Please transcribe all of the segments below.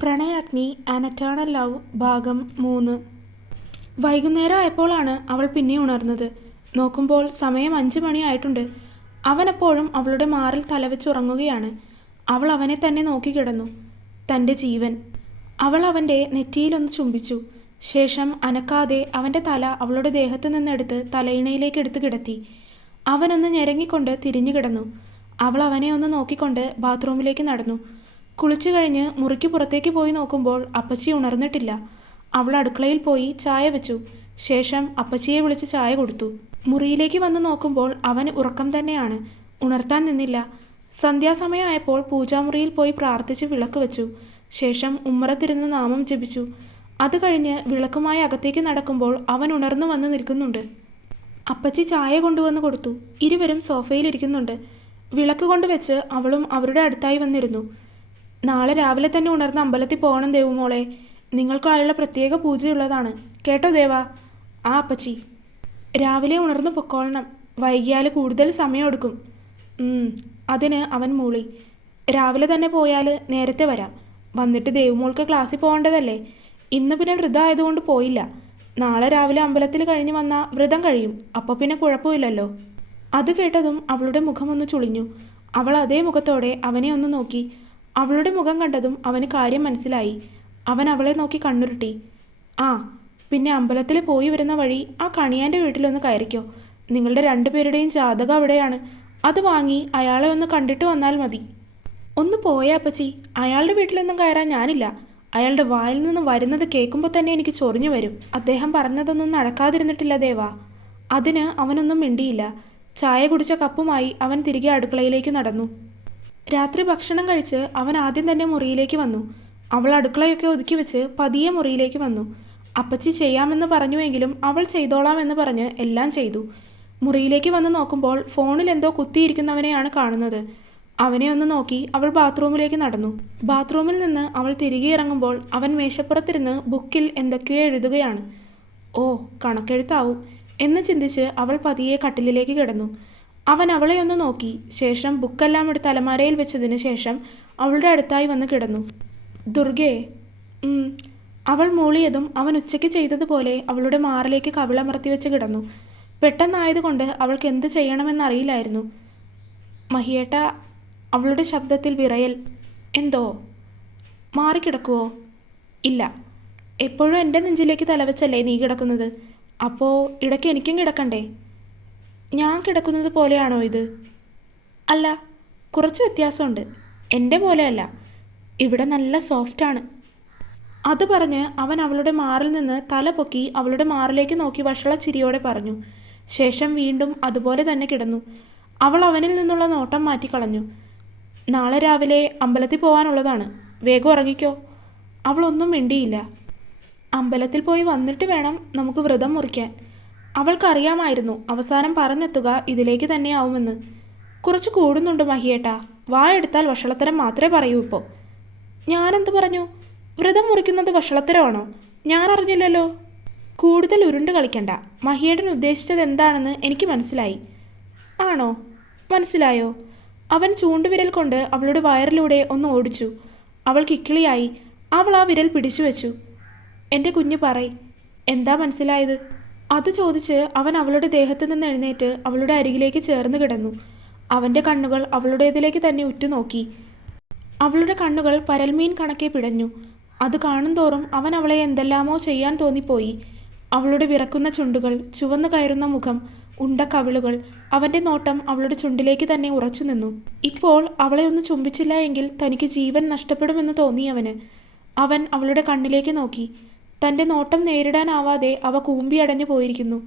Pranayagni an eternal love ഭാഗം 3. വൈകുന്നേരമായപ്പോഴാണ് അവൾ പിന്നെ ഉണർന്നത്. നോക്കുമ്പോൾ സമയം 5 മണിയായിട്ടുണ്ട്. അവനപ്പോഴും അവളുടെ മാറിൽ തലവെച്ചുറങ്ങുകയാണ്. അവൾ അവനെ തന്നെ നോക്കിക്കിടന്നു. തൻ്റെ ജീവൻ. അവൾ അവൻ്റെ നെറ്റിയിലൊന്ന് ചുംബിച്ചു. ശേഷം അനക്കാതെ അവൻ്റെ തല അവളുടെ ദേഹത്ത് നിന്നെടുത്ത് തലയിണയിലേക്ക് എടുത്ത് കിടത്തി. അവനൊന്ന് ഞെരങ്ങിക്കൊണ്ട് തിരിഞ്ഞു കിടന്നു. അവൾ അവനെ ഒന്ന് നോക്കിക്കൊണ്ട് ബാത്റൂമിലേക്ക് നടന്നു. കുളിച്ചു കഴിഞ്ഞ് മുറിക്ക് പുറത്തേക്ക് പോയി നോക്കുമ്പോൾ അപ്പച്ചി ഉണർന്നിട്ടില്ല. അവൾ അടുക്കളയിൽ പോയി ചായ വെച്ചു. ശേഷം അപ്പച്ചിയെ വിളിച്ച് ചായ കൊടുത്തു. മുറിയിലേക്ക് വന്ന് നോക്കുമ്പോൾ അവൻ ഉറക്കം തന്നെയാണ്. ഉണർത്താൻ നിന്നില്ല. സന്ധ്യാസമയമായപ്പോൾ പൂജാമുറിയിൽ പോയി പ്രാർത്ഥിച്ച് വിളക്ക് വെച്ചു. ശേഷം ഉമ്മറത്തിരുന്ന് നാമം ജപിച്ചു. അത് കഴിഞ്ഞ് വിളക്കുമായി അകത്തേക്ക് നടക്കുമ്പോൾ അവൻ ഉണർന്നു വന്ന് നിൽക്കുന്നുണ്ട്. അപ്പച്ചി ചായ കൊണ്ടുവന്ന് കൊടുത്തു. ഇരുവരും സോഫയിലിരിക്കുന്നുണ്ട്. വിളക്ക് കൊണ്ടുവച്ച് അവളും അവരുടെ അടുത്തായി വന്നിരുന്നു. നാളെ രാവിലെ തന്നെ ഉണർന്ന് അമ്പലത്തിൽ പോകണം ദേവുമോളെ. നിങ്ങൾക്കായുള്ള പ്രത്യേക പൂജയുള്ളതാണ് കേട്ടോ ദേവാ. ആ അപ്പച്ചി. രാവിലെ ഉണർന്ന് പൊക്കോളണം. വൈകിയാൽ കൂടുതൽ സമയമെടുക്കും. അതിന് അവൻ മൂളി. രാവിലെ തന്നെ പോയാൽ നേരത്തെ വരാം. വന്നിട്ട് ദേവുമോൾക്ക് ക്ലാസ്സിൽ പോകേണ്ടതല്ലേ. ഇന്ന് പിന്നെ വ്രതം ആയതുകൊണ്ട് പോയില്ല. നാളെ രാവിലെ അമ്പലത്തിൽ കഴിഞ്ഞ് വന്നാൽ വ്രതം കഴിയും. അപ്പോൾ പിന്നെ കുഴപ്പമില്ലല്ലോ. അത് കേട്ടതും അവളുടെ മുഖമൊന്ന് ചുളിഞ്ഞു. അവൾ അതേ മുഖത്തോടെ അവനെ ഒന്ന് നോക്കി. അവളുടെ മുഖം കണ്ടതും അവന് കാര്യം മനസ്സിലായി. അവൻ അവളെ നോക്കി കണ്ണുരുട്ടി. ആ പിന്നെ അമ്പലത്തിൽ പോയി വരുന്ന വഴി ആ കണിയാൻ്റെ വീട്ടിലൊന്ന് കയറിക്കോ. നിങ്ങളുടെ രണ്ടുപേരുടെയും ജാതകം അവിടെയാണ്. അത് വാങ്ങി അയാളെ ഒന്ന് കണ്ടിട്ട് വന്നാൽ മതി. ഒന്ന് പോയാ അപ്പച്ചി. അയാളുടെ വീട്ടിലൊന്നും കയറാൻ ഞാനില്ല. അയാളുടെ വായിൽ നിന്ന് വരുന്നത് കേൾക്കുമ്പോൾ തന്നെ എനിക്ക് ചൊറിഞ്ഞു വരും. അദ്ദേഹം പറഞ്ഞതൊന്നും നടക്കാതിരുന്നിട്ടില്ല ദേവാ. അതിന് അവനൊന്നും മിണ്ടിയില്ല. ചായ കുടിച്ച കപ്പുമായി അവൻ തിരികെ അടുക്കളയിലേക്ക് നടന്നു. രാത്രി ഭക്ഷണം കഴിച്ച് അവൻ ആദ്യം തന്നെ മുറിയിലേക്ക് വന്നു. അവൾ അടുക്കളയൊക്കെ ഒതുക്കി വെച്ച് പതിയെ മുറിയിലേക്ക് വന്നു. അപ്പച്ചി ചെയ്യാമെന്ന് പറഞ്ഞുവെങ്കിലും അവൾ ചെയ്തോളാമെന്ന് പറഞ്ഞ് എല്ലാം ചെയ്തു. മുറിയിലേക്ക് വന്ന് നോക്കുമ്പോൾ ഫോണിൽ എന്തോ കുത്തിയിരിക്കുന്നവനെയാണ് കാണുന്നത്. അവനെ ഒന്ന് നോക്കി അവൾ ബാത്റൂമിലേക്ക് നടന്നു. ബാത്റൂമിൽ നിന്ന് അവൾ തിരികെ ഇറങ്ങുമ്പോൾ അവൻ മേശപ്പുറത്തിരുന്ന് ബുക്കിൽ എന്തൊക്കെയോ എഴുതുകയാണ്. ഓ, കണക്കെഴുത്താവും എന്ന് ചിന്തിച്ച് അവൾ പതിയെ കട്ടിലിലേക്ക് കിടന്നു. അവൻ അവളെ ഒന്ന് നോക്കി. ശേഷം ബുക്കെല്ലാം എടുത്ത് അലമാരയിൽ വെച്ചതിന് ശേഷം അവളുടെ അടുത്തായി വന്ന് കിടന്നു. ദുർഗേ. അവൾ മൂളിയതും അവൻ ഉച്ചയ്ക്ക് ചെയ്തതുപോലെ അവളുടെ മാറിലേക്ക് കവിളമർത്തി വെച്ച് കിടന്നു. പെട്ടെന്നായതുകൊണ്ട് അവൾക്ക് എന്ത് ചെയ്യണമെന്നറിയില്ലായിരുന്നു. മഹിയേട്ട. അവളുടെ ശബ്ദത്തിൽ വിറയൽ. എന്തോ? മാറിക്കിടക്കുവോ? ഇല്ല. എപ്പോഴും എൻ്റെ നെഞ്ചിലേക്ക് തലവെച്ചല്ലേ നീ കിടക്കുന്നത്. അപ്പോൾ ഇടയ്ക്ക് എനിക്കും കിടക്കണ്ടേ? ഞാൻ കിടക്കുന്നത് പോലെയാണോ ഇത്? അല്ല, കുറച്ച് വ്യത്യാസമുണ്ട്. എൻ്റെ പോലെയല്ല. ഇവിടെ നല്ല സോഫ്റ്റാണ്. അത് പറഞ്ഞ് അവൻ അവളുടെ മാറിൽ നിന്ന് തല പൊക്കി അവളുടെ മാറിലേക്ക് നോക്കി വഷള ചിരിയോടെ പറഞ്ഞു. ശേഷം വീണ്ടും അതുപോലെ തന്നെ കിടന്നു. അവൾ അവനിൽ നിന്നുള്ള നോട്ടം മാറ്റിക്കളഞ്ഞു. നാളെ രാവിലെ അമ്പലത്തിൽ പോകാനുള്ളതാണ്. വേഗം ഉറങ്ങിക്കോ. അവളൊന്നും മിണ്ടിയില്ല. അമ്പലത്തിൽ പോയി വന്നിട്ട് വേണം നമുക്ക് വ്രതം മുറിക്കാൻ. അവൾക്കറിയാമായിരുന്നു അവസാനം പറഞ്ഞെത്തുക ഇതിലേക്ക് തന്നെയാവുമെന്ന്. കുറച്ച് കൂടുന്നുണ്ട് മഹിയേട്ടാ. വായെടുത്താൽ വഷളത്തരം മാത്രമേ പറയൂ ഇപ്പോൾ. ഞാനെന്ത് പറഞ്ഞു? വ്രതം മുറിക്കുന്നത് വഷളത്തരമാണോ? ഞാൻ അറിഞ്ഞില്ലല്ലോ. കൂടുതൽ ഉരുണ്ട് കളിക്കണ്ട. മഹിയേട്ടൻ ഉദ്ദേശിച്ചത് എന്താണെന്ന് എനിക്ക് മനസ്സിലായി. ആണോ? മനസ്സിലായോ? അവൻ ചൂണ്ടുവിരൽ കൊണ്ട് അവളുടെ വയറിലൂടെ ഒന്ന് ഓടിച്ചു. അവൾ കിക്കിളിയായി. അവൾ ആ വിരൽ പിടിച്ചു വെച്ചു. എൻ്റെ കുഞ്ഞ് പറയ്, എന്താ മനസ്സിലായത്? അത് ചോദിച്ച് അവൻ അവളുടെ ദേഹത്ത് നിന്ന് എഴുന്നേറ്റ് അവളുടെ അരികിലേക്ക് ചേർന്ന് കിടന്നു. അവൻ്റെ കണ്ണുകൾ അവളുടേതിലേക്ക് തന്നെ ഉറ്റുനോക്കി. അവളുടെ കണ്ണുകൾ പരൽമീൻ കണക്കെ പിടഞ്ഞു. അത് കാണും തോറും അവൻ അവളെ എന്തെല്ലാമോ ചെയ്യാൻ തോന്നിപ്പോയി. അവളുടെ വിറക്കുന്ന ചുണ്ടുകൾ, ചുവന്നു കയറുന്ന മുഖം, ഉണ്ട കവിളുകൾ. അവൻ്റെ നോട്ടം അവളുടെ ചുണ്ടിലേക്ക് തന്നെ ഉറച്ചു നിന്നു. ഇപ്പോൾ അവളെ ഒന്ന് ചുംബിച്ചില്ല എങ്കിൽ തനിക്ക് ജീവൻ നഷ്ടപ്പെടുമെന്ന് തോന്നിയവന്. അവൻ അവളുടെ കണ്ണിലേക്ക് നോക്കി. തൻ്റെ നോട്ടം നേരിടാനാവാതെ അവ കൂമ്പിയടഞ്ഞു പോയിരിക്കുന്നു.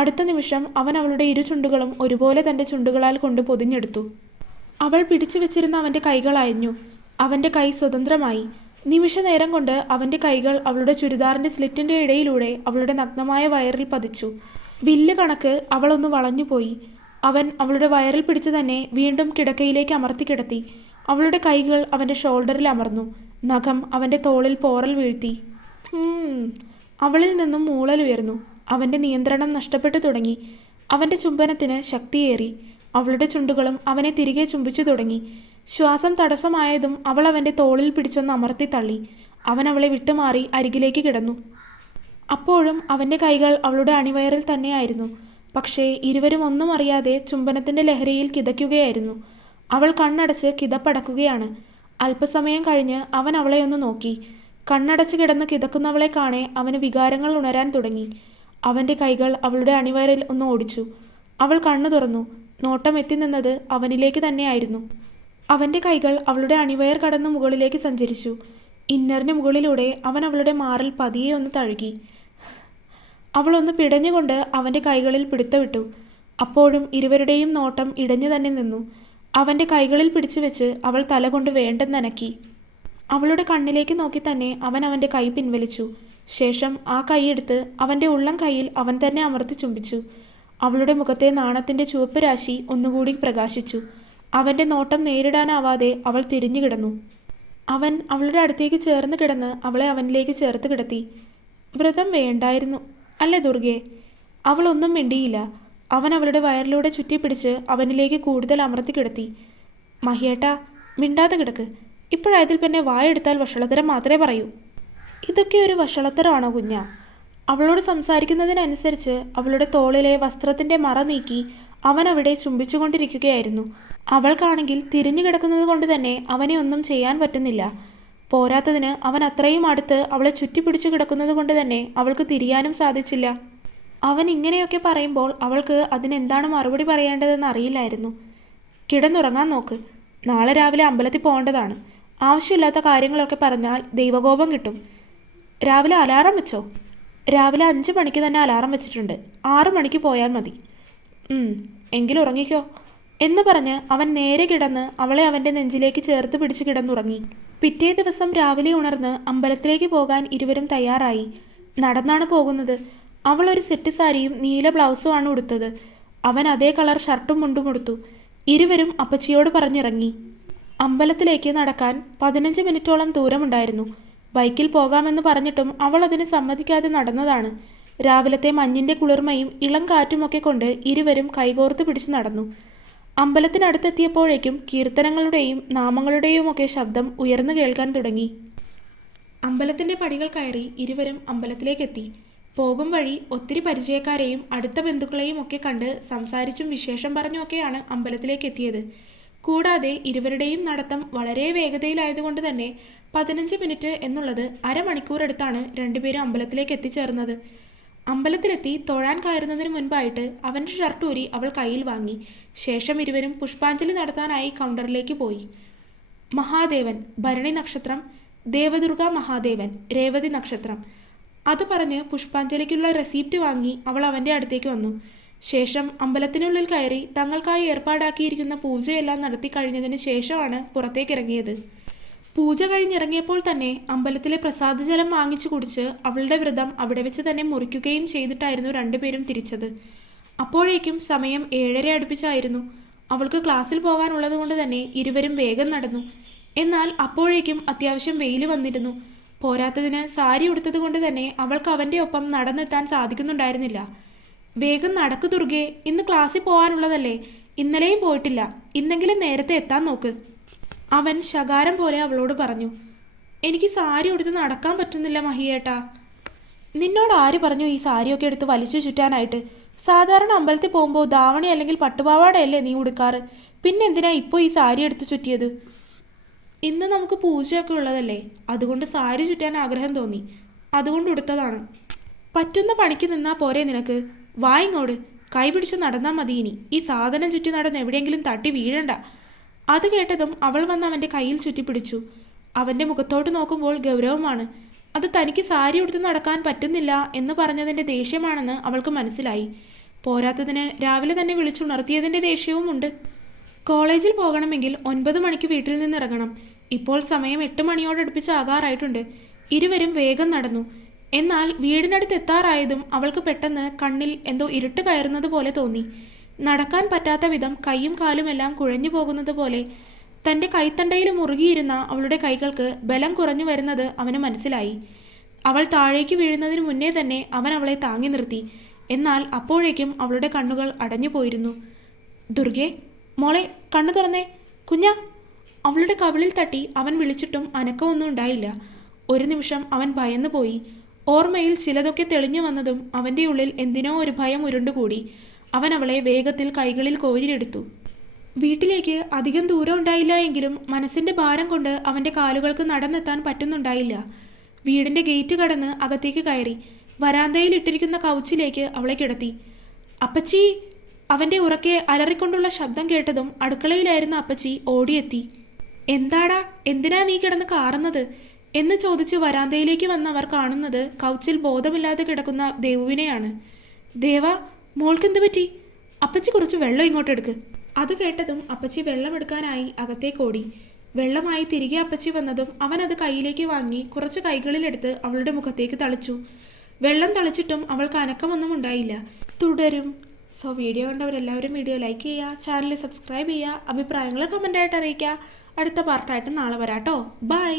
അടുത്ത നിമിഷം അവൻ അവളുടെ ഇരു ചുണ്ടുകളും ഒരുപോലെ തൻ്റെ ചുണ്ടുകളാൽ കൊണ്ട് പൊതിഞ്ഞെടുത്തു. അവൾ പിടിച്ചു വെച്ചിരുന്ന അവൻ്റെ കൈകൾ അയഞ്ഞു. അവൻ്റെ കൈ സ്വതന്ത്രമായി. നിമിഷ നേരം കൊണ്ട് അവൻ്റെ കൈകൾ അവളുടെ ചുരിദാറിൻ്റെ സ്ലിറ്റിൻ്റെ ഇടയിലൂടെ അവളുടെ നഗ്നമായ വയറിൽ പതിച്ചു. വില്ല് കണക്ക് അവളൊന്ന് വളഞ്ഞുപോയി. അവൻ അവളുടെ വയറിൽ പിടിച്ചു തന്നെ വീണ്ടും കിടക്കയിലേക്ക് അമർത്തി കിടത്തി. അവളുടെ കൈകൾ അവൻ്റെ ഷോൾഡറിൽ അമർന്നു. നഖം അവൻ്റെ തോളിൽ പോറൽ വീഴ്ത്തി. അവളിൽ നിന്നും മൂളലുയർന്നു. അവൻ്റെ നിയന്ത്രണം നഷ്ടപ്പെട്ടു തുടങ്ങി. അവൻ്റെ ചുംബനത്തിന് ശക്തിയേറി. അവളുടെ ചുണ്ടുകളും അവനെ തിരികെ ചുംബിച്ചു തുടങ്ങി. ശ്വാസം തടസ്സമായതും അവൾ അവൻ്റെ തോളിൽ പിടിച്ചൊന്ന് അമർത്തി തള്ളി. അവൻ അവളെ വിട്ടുമാറി അരികിലേക്ക് കിടന്നു. അപ്പോഴും അവൻ്റെ കൈകൾ അവളുടെ അണിവയറിൽ തന്നെയായിരുന്നു. പക്ഷേ ഇരുവരും ഒന്നും അറിയാതെ ചുംബനത്തിൻ്റെ ലഹരിയിൽ കിതയ്ക്കുകയായിരുന്നു. അവൾ കണ്ണടച്ച് കിതപ്പടക്കുകയാണ്. അല്പസമയം കഴിഞ്ഞ് അവൻ അവളെ ഒന്ന് നോക്കി. കണ്ണടച്ച് കിടന്ന് കിതക്കുന്നവളെ കാണെ അവന് വികാരങ്ങൾ ഉണരാൻ തുടങ്ങി. അവൻ്റെ കൈകൾ അവളുടെ അണിവയറിൽ ഒന്ന് ഓടിച്ചു. അവൾ കണ്ണു തുറന്നു. നോട്ടം എത്തി നിന്നത് അവനിലേക്ക് തന്നെയായിരുന്നു. അവൻ്റെ കൈകൾ അവളുടെ അണിവയർ കടന്ന് മുകളിലേക്ക് സഞ്ചരിച്ചു. ഇന്നറിന് മുകളിലൂടെ അവൻ അവളുടെ മാറിൽ പതിയെ ഒന്ന് തഴുകി. അവളൊന്ന് പിടഞ്ഞുകൊണ്ട് അവൻ്റെ കൈകളിൽ പിടുത്തവിട്ടു. അപ്പോഴും ഇരുവരുടെയും നോട്ടം ഇടഞ്ഞു തന്നെ നിന്നു. അവൻ്റെ കൈകളിൽ പിടിച്ചു വെച്ച് അവൾ തല കൊണ്ട് വേണ്ടെന്നനക്കി. അവളുടെ കണ്ണിലേക്ക് നോക്കി തന്നെ അവൻ അവൻ്റെ കൈ പിൻവലിച്ചു. ശേഷം ആ കൈയെടുത്ത് അവൻ്റെ ഉള്ളം കൈയിൽ അവൻ തന്നെ അമർത്തി ചുംബിച്ചു. അവളുടെ മുഖത്തെ നാണത്തിൻ്റെ ചുവപ്പ് രാശി ഒന്നുകൂടി പ്രകാശിച്ചു. അവൻ്റെ നോട്ടം നേരിടാനാവാതെ അവൾ തിരിഞ്ഞു കിടന്നു. അവൻ അവളുടെ അടുത്തേക്ക് ചേർന്ന് കിടന്ന് അവളെ അവനിലേക്ക് ചേർത്ത് കിടത്തി. വ്രതം വേണ്ടായിരുന്നു അല്ലേ ദുർഗേ? അവൾ ഒന്നും മിണ്ടിയില്ല. അവൻ അവളുടെ വയറിലൂടെ ചുറ്റിപ്പിടിച്ച് അവനിലേക്ക് കൂടുതൽ അമർത്തി കിടത്തി. മഹിയേട്ടാ, മിണ്ടാതെ കിടക്ക്. ഇപ്പോഴതിൽ പിന്നെ വായെടുത്താൽ വഷളത്തരം മാത്രമേ പറയൂ. ഇതൊക്കെ ഒരു വഷളത്തരമാണോ കുഞ്ഞാ? അവളോട് സംസാരിക്കുന്നതിനനുസരിച്ച് അവളുടെ തോളിലെ വസ്ത്രത്തിൻ്റെ മറ നീക്കി അവൻ അവിടെ ചുംബിച്ചുകൊണ്ടിരിക്കുകയായിരുന്നു. അവൾക്കാണെങ്കിൽ തിരിഞ്ഞു കിടക്കുന്നത് കൊണ്ട് തന്നെ അവനെ ഒന്നും ചെയ്യാൻ പറ്റുന്നില്ല. പോരാത്തതിന് അവൻ അത്രയും അടുത്ത് അവളെ ചുറ്റിപ്പിടിച്ചു കിടക്കുന്നത് കൊണ്ട് തന്നെ അവൾക്ക് തിരിയാനും സാധിച്ചില്ല. അവൻ ഇങ്ങനെയൊക്കെ പറയുമ്പോൾ അവൾക്ക് അതിനെന്താണ് മറുപടി പറയേണ്ടതെന്ന് അറിയില്ലായിരുന്നു. കിടന്നുറങ്ങാൻ നോക്ക്. നാളെ രാവിലെ അമ്പലത്തിൽ പോകേണ്ടതാണ്. ആവശ്യമില്ലാത്ത കാര്യങ്ങളൊക്കെ പറഞ്ഞാൽ ദൈവകോപം കിട്ടും. രാവിലെ അലാറം വെച്ചോ? രാവിലെ 5 മണിക്ക് തന്നെ അലാറം വെച്ചിട്ടുണ്ട്. 6 മണിക്ക് പോയാൽ മതി. എങ്കിലും ഉറങ്ങിക്കോ എന്ന് പറഞ്ഞ് അവൻ നേരെ കിടന്ന് അവളെ അവൻ്റെ നെഞ്ചിലേക്ക് ചേർത്ത് പിടിച്ച് കിടന്നുറങ്ങി. പിറ്റേ ദിവസം രാവിലെ ഉണർന്ന് അമ്പലത്തിലേക്ക് പോകാൻ ഇരുവരും തയ്യാറായി. നടന്നാണ് പോകുന്നത്. അവൾ ഒരു സെറ്റ് സാരിയും നീല ബ്ലൗസുമാണ് ഉടുത്തത്. അവൻ അതേ കളർ ഷർട്ടും മുണ്ടും ഉടുത്തു. ഇരുവരും അപ്പച്ചിയോട് പറഞ്ഞിറങ്ങി. അമ്പലത്തിലേക്ക് നടക്കാൻ 15 മിനിറ്റോളം ദൂരമുണ്ടായിരുന്നു. ബൈക്കിൽ പോകാമെന്ന് പറഞ്ഞിട്ടും അവൾ അതിന് സമ്മതിക്കാതെ നടന്നതാണ്. രാവിലത്തെ മഞ്ഞിൻ്റെ കുളിർമയും ഇളം കാറ്റുമൊക്കെ കൊണ്ട് ഇരുവരും കൈകോർത്ത് പിടിച്ച് നടന്നു. അമ്പലത്തിനടുത്തെത്തിയപ്പോഴേക്കും കീർത്തനങ്ങളുടെയും നാമങ്ങളുടെയുമൊക്കെ ശബ്ദം ഉയർന്നു കേൾക്കാൻ തുടങ്ങി. അമ്പലത്തിൻ്റെ പടികൾ കയറി ഇരുവരും അമ്പലത്തിലേക്കെത്തി. പോകും വഴി ഒത്തിരി പരിചയക്കാരെയും അടുത്ത ബന്ധുക്കളെയും ഒക്കെ കണ്ട് സംസാരിച്ചും വിശേഷം പറഞ്ഞുമൊക്കെയാണ് അമ്പലത്തിലേക്ക് എത്തിയത്. കൂടാതെ ഇരുവരുടെയും നടത്തം വളരെ വേഗതയിലായതുകൊണ്ട് തന്നെ 15 മിനിറ്റ് എന്നുള്ളത് അരമണിക്കൂറെടുത്താണ് രണ്ടുപേരും അമ്പലത്തിലേക്ക് എത്തിച്ചേർന്നത്. അമ്പലത്തിലെത്തി തൊഴാൻ കയറുന്നതിന് മുൻപായിട്ട് അവൻ്റെ ഷർട്ടൂരി അവൾ കയ്യിൽ വാങ്ങി. ശേഷം ഇരുവരും പുഷ്പാഞ്ജലി നടത്താനായി കൗണ്ടറിലേക്ക് പോയി. മഹാദേവൻ ഭരണി നക്ഷത്രം, ദേവദുർഗ മഹാദേവൻ രേവതി നക്ഷത്രം. അത് പറഞ്ഞ് പുഷ്പാഞ്ജലിക്കുള്ള റെസീപ്റ്റ് വാങ്ങി അവൾ അവൻ്റെ അടുത്തേക്ക് വന്നു. ശേഷം അമ്പലത്തിനുള്ളിൽ കയറി തങ്ങൾക്കായി ഏർപ്പാടാക്കിയിരിക്കുന്ന പൂജയെല്ലാം നടത്തി കഴിഞ്ഞതിന് ശേഷമാണ് പുറത്തേക്കിറങ്ങിയത്. പൂജ കഴിഞ്ഞിറങ്ങിയപ്പോൾ തന്നെ അമ്പലത്തിലെ പ്രസാദജലം വാങ്ങിച്ചു കുടിച്ച് അവളുടെ വ്രതം അവിടെ വെച്ച് തന്നെ മുറിക്കുകയും ചെയ്തിട്ടായിരുന്നു രണ്ടുപേരും തിരിച്ചത്. അപ്പോഴേക്കും സമയം 7:30 അടുപ്പിച്ചായിരുന്നു. അവൾക്ക് ക്ലാസ്സിൽ പോകാനുള്ളത് കൊണ്ട് തന്നെ ഇരുവരും വേഗം നടന്നു. എന്നാൽ അപ്പോഴേക്കും അത്യാവശ്യം വെയിൽ വന്നിരുന്നു. പോരാത്തതിന് സാരി ഉടുത്തത് കൊണ്ട് തന്നെ അവൾക്ക് അവൻ്റെ ഒപ്പം നടന്നെത്താൻ സാധിക്കുന്നുണ്ടായിരുന്നില്ല. വേഗം നടക്കു ദുർഗേ, ഇന്ന് ക്ലാസ്സിൽ പോകാനുള്ളതല്ലേ. ഇന്നലെയും പോയിട്ടില്ല. ഇന്നെങ്കിലും നേരത്തെ എത്താൻ നോക്ക്. അവൻ ശകാരം പോലെ അവളോട് പറഞ്ഞു. എനിക്ക് സാരി ഉടുത്ത് നടക്കാൻ പറ്റുന്നില്ല മഹിയേട്ടാ. നിന്നോട് ആര് പറഞ്ഞു ഈ സാരിയൊക്കെ എടുത്ത് വലിച്ചു ചുറ്റാനായിട്ട്? സാധാരണ അമ്പലത്തിൽ പോകുമ്പോൾ ധാവണി അല്ലെങ്കിൽ പട്ടുപാവാടയല്ലേ നീ ഉടുക്കാറ്? പിന്നെന്തിനാ ഇപ്പോൾ ഈ സാരി എടുത്ത് ചുറ്റിയത്? ഇന്ന് നമുക്ക് പൂജയൊക്കെ ഉള്ളതല്ലേ, അതുകൊണ്ട് സാരി ചുറ്റാൻ ആഗ്രഹം തോന്നി, അതുകൊണ്ട് ഉടുത്തതാണ്. പറ്റുന്ന പണിക്ക് നിന്നാ പോരെ നിനക്ക്? വായിങ്ങോട്, കൈ പിടിച്ച് നടന്നാൽ മതി. ഇനി ഈ സാധനം ചുറ്റി നടന്ന് എവിടെയെങ്കിലും തട്ടി വീഴണ്ട. അത് കേട്ടതും അവൾ വന്ന് അവൻ്റെ കയ്യിൽ ചുറ്റിപ്പിടിച്ചു. അവൻ്റെ മുഖത്തോട്ട് നോക്കുമ്പോൾ ഗൗരവമാണ്. അത് തനിക്ക് സാരി ഉടുത്ത് നടക്കാൻ പറ്റുന്നില്ല എന്ന് പറഞ്ഞതിൻ്റെ ദേഷ്യമാണെന്ന് അവൾക്ക് മനസ്സിലായി. പോരാത്തതിന് രാവിലെ തന്നെ വിളിച്ചുണർത്തിയതിൻ്റെ ദേഷ്യവുമുണ്ട്. കോളേജിൽ പോകണമെങ്കിൽ 9 മണിക്ക് വീട്ടിൽ നിന്നിറങ്ങണം. ഇപ്പോൾ സമയം 8 മണിയോടടുപ്പിച്ചാകാറായിട്ടുണ്ട്. ഇരുവരും വേഗം നടന്നു. എന്നാൽ വീടിനടുത്ത് എത്താറായതും അവൾക്ക് പെട്ടെന്ന് കണ്ണിൽ എന്തോ ഇരുട്ട് കയറുന്നത് പോലെ തോന്നി. നടക്കാൻ പറ്റാത്ത വിധം കൈയും കാലുമെല്ലാം കുഴഞ്ഞു പോകുന്നത് പോലെ. തൻ്റെ കൈത്തണ്ടയിൽ മുറുകിയിരുന്ന അവളുടെ കൈകൾക്ക് ബലം കുറഞ്ഞു വരുന്നത് അവന് മനസ്സിലായി. അവൾ താഴേക്ക് വീഴുന്നതിന് മുന്നേ തന്നെ അവൻ അവളെ താങ്ങി നിർത്തി. എന്നാൽ അപ്പോഴേക്കും അവളുടെ കണ്ണുകൾ അടഞ്ഞു പോയിരുന്നു. ദുർഗേ, മോളെ കണ്ണു തുറന്നേ. കുഞ്ഞാ, അവളുടെ കവിളിൽ തട്ടി അവൻ വിളിച്ചിട്ടും അനക്കമൊന്നും ഉണ്ടായില്ല. ഒരു നിമിഷം അവൻ ഭയന്നു പോയി. ഓർമ്മയിൽ ചിലതൊക്കെ തെളിഞ്ഞു വന്നതും അവൻ്റെ ഉള്ളിൽ എന്തിനോ ഒരു ഭയം ഉരുണ്ടുകൂടി. അവൻ അവളെ വേഗത്തിൽ കൈകളിൽ കോരിയെടുത്തു. വീട്ടിലേക്ക് അധികം ദൂരം ഉണ്ടായില്ല എങ്കിലും മനസ്സിൻ്റെ ഭാരം കൊണ്ട് അവൻ്റെ കാലുകൾക്ക് നടന്നെത്താൻ പറ്റുന്നുണ്ടായില്ല. വീടിൻ്റെ ഗേറ്റ് കടന്ന് അകത്തേക്ക് കയറി. വരാന്തയിൽ ഇട്ടിരിക്കുന്ന കൗച്ചിലേക്ക് അവളെ കിടത്തി. അപ്പച്ചി! അവൻ്റെ ഉറക്കെ അലറിക്കൊണ്ടുള്ള ശബ്ദം കേട്ടതും അടുക്കളയിലായിരുന്ന അപ്പച്ചി ഓടിയെത്തി. എന്താടാ, എന്തിനാ നീ കിടന്ന് കാറുന്നത് എന്ന് ചോദിച്ച് വരാന്തയിലേക്ക് വന്നവർ കാണുന്നത് കൗച്ചിൽ ബോധമില്ലാതെ കിടക്കുന്ന ദേവുവിനെയാണ്. ദേവാ, മോൾക്കെന്ത് പറ്റി? അപ്പച്ചി കുറച്ച് വെള്ളം ഇങ്ങോട്ടെടുക്ക്. അത് കേട്ടതും അപ്പച്ചി വെള്ളമെടുക്കാനായി അകത്തേക്കോടി. വെള്ളമായി തിരികെ അപ്പച്ചി വന്നതും അവൻ അത് കയ്യിലേക്ക് വാങ്ങി കുറച്ച് കൈകളിലെടുത്ത് അവളുടെ മുഖത്തേക്ക് തളിച്ചു. വെള്ളം തളിച്ചിട്ടും അവൾക്ക് അനക്കമൊന്നും ഉണ്ടായില്ല. തുടരും. വീഡിയോ കണ്ടവരെല്ലാവരും വീഡിയോ ലൈക്ക് ചെയ്യുക, ചാനൽ സബ്സ്ക്രൈബ് ചെയ്യുക, അഭിപ്രായങ്ങൾ കമൻ്റായിട്ട് അറിയിക്കുക. അടുത്ത പാർട്ടായിട്ട് നാളെ വരാട്ടോ. ബൈ.